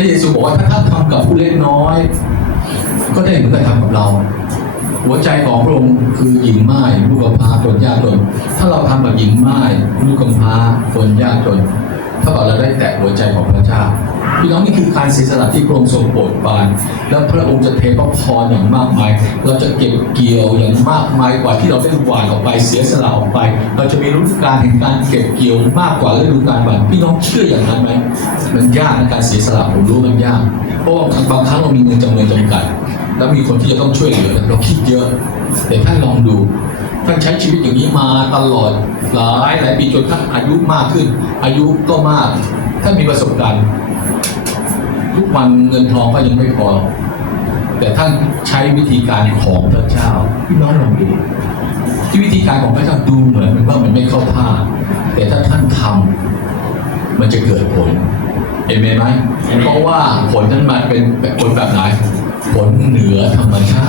ระเยซูบอกว่าถ้าท่านทำกับผู้เล็กน้อย ก็ได้เหมือนกับทำกับเรา หัวใจของพระองค์คือหญิงไม้ลูกกำพร้าคนยากจน ถ้าเราทำกับหญิงไม้ลูกกำพร้าคนยากจนเท่าเราได้แตะหัวใจของพระเจ้าพี่น้องนี่คือการเสียสละที่พระองค์ทรงโปรดปราน และพระองค์จะเทพระพรอย่างมากมาย เราจะเก็บเกี่ยวอย่างมากมายกว่าที่เราได้หวานออกไปเสียสละออกไป เรา ฤดูกาลแห่งการเก็บเกี่ยวมากกว่าฤดูกาลหว่านพี่น้องเชื่ออย่างนั้นไหมมันยากในการเสียสละผมรู้มันยาก เพราะว่าบางครั้งเรามีเงินจำนวนจำกัด แล้วมีคนที่จะต้องช่วยเหลือเราคิดเยอะแต่ท่านลองดูท่านใช้ชีวิตอย่างนี้มาตลอดหลายหลายปีจนท่านอายุมากขึ้น อายุก็มากท่านมีประสบการณ์ทุกวันเงินทองก็ยังไม่พอแต่ท่านใช้วิธีการของพระเจ้าพี่น้องลองดู ที่วิธีการของพระเจ้าดูเหมือนว่ามันไม่เข้าท่า แต่ถ้าท่านทำมันจะเกิดผลเห็นไหมเพราะว่าผลนั้นมันเป็นผลแบบไหน ผลเหนือธรรมชา